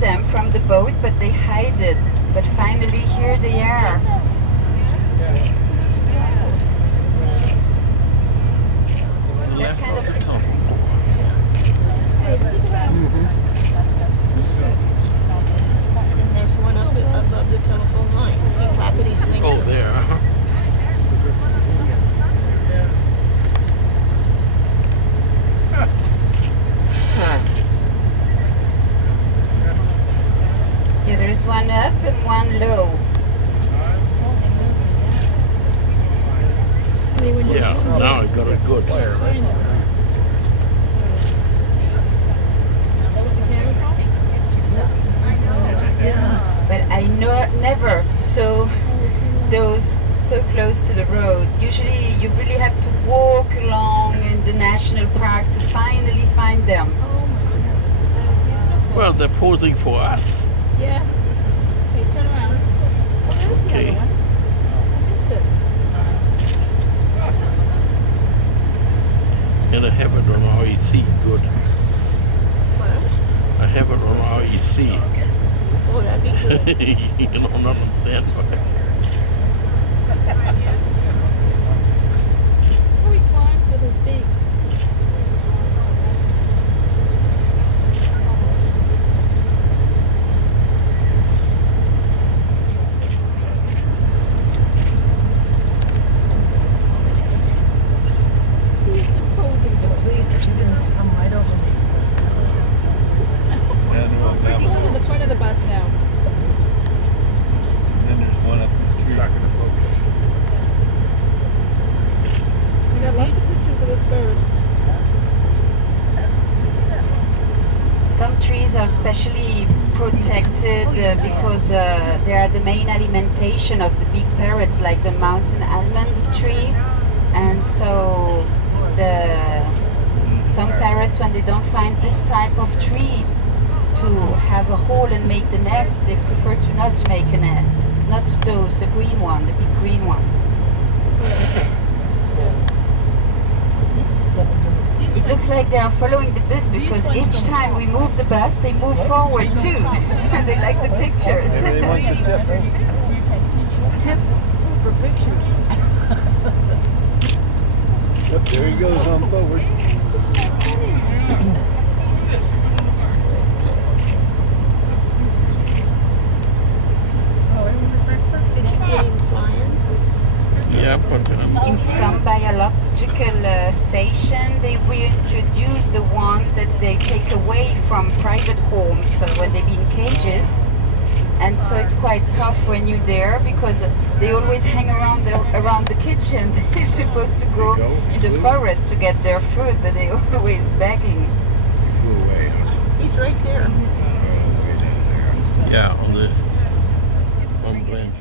them from the boat, but they hide it. But finally, here they are. That's kind of... And there's one up above the telephone line. See Flappity swings. Oh, there, Yeah, there's one up and one low. Yeah, now it's got a good layer. But I never saw those so close to the road. Usually you really have to walk along in the national parks to finally find them. Well, they're posing for us. Yeah. Okay, turn around. Oh, there's the other one. I missed it. And I have it on REC, good. What? I have it on REC. Oh, that'd be good. You don't understand why. Oh, he climbs with his beak. He's just posing for us. He's going to the front of the bus now. Then there's one up in the tree. Not gonna focus. We got lots of pictures of this bird. Some trees are specially protected because they are the main alimentation of the big parrots, like the mountain almond tree. And so some parrots, when they don't find this type of tree to have a hole and make the nest, they prefer to not make a nest. Not those, the green one, the big green one. It looks like they are following the bus because each time we move the bus, they move forward too. They like the pictures. Maybe they want the tip. Tip for pictures. Yep, there he goes on forward. Did you get him flying? Yeah, but In some biological station, they reintroduce the one that they take away from private homes when they be in cages. And so it's quite tough when you're there because they always hang around the kitchen. They're supposed to go in the forest to get their food, but they're always begging. He flew away, huh? He's right there. Way down there. yeah, on the branch.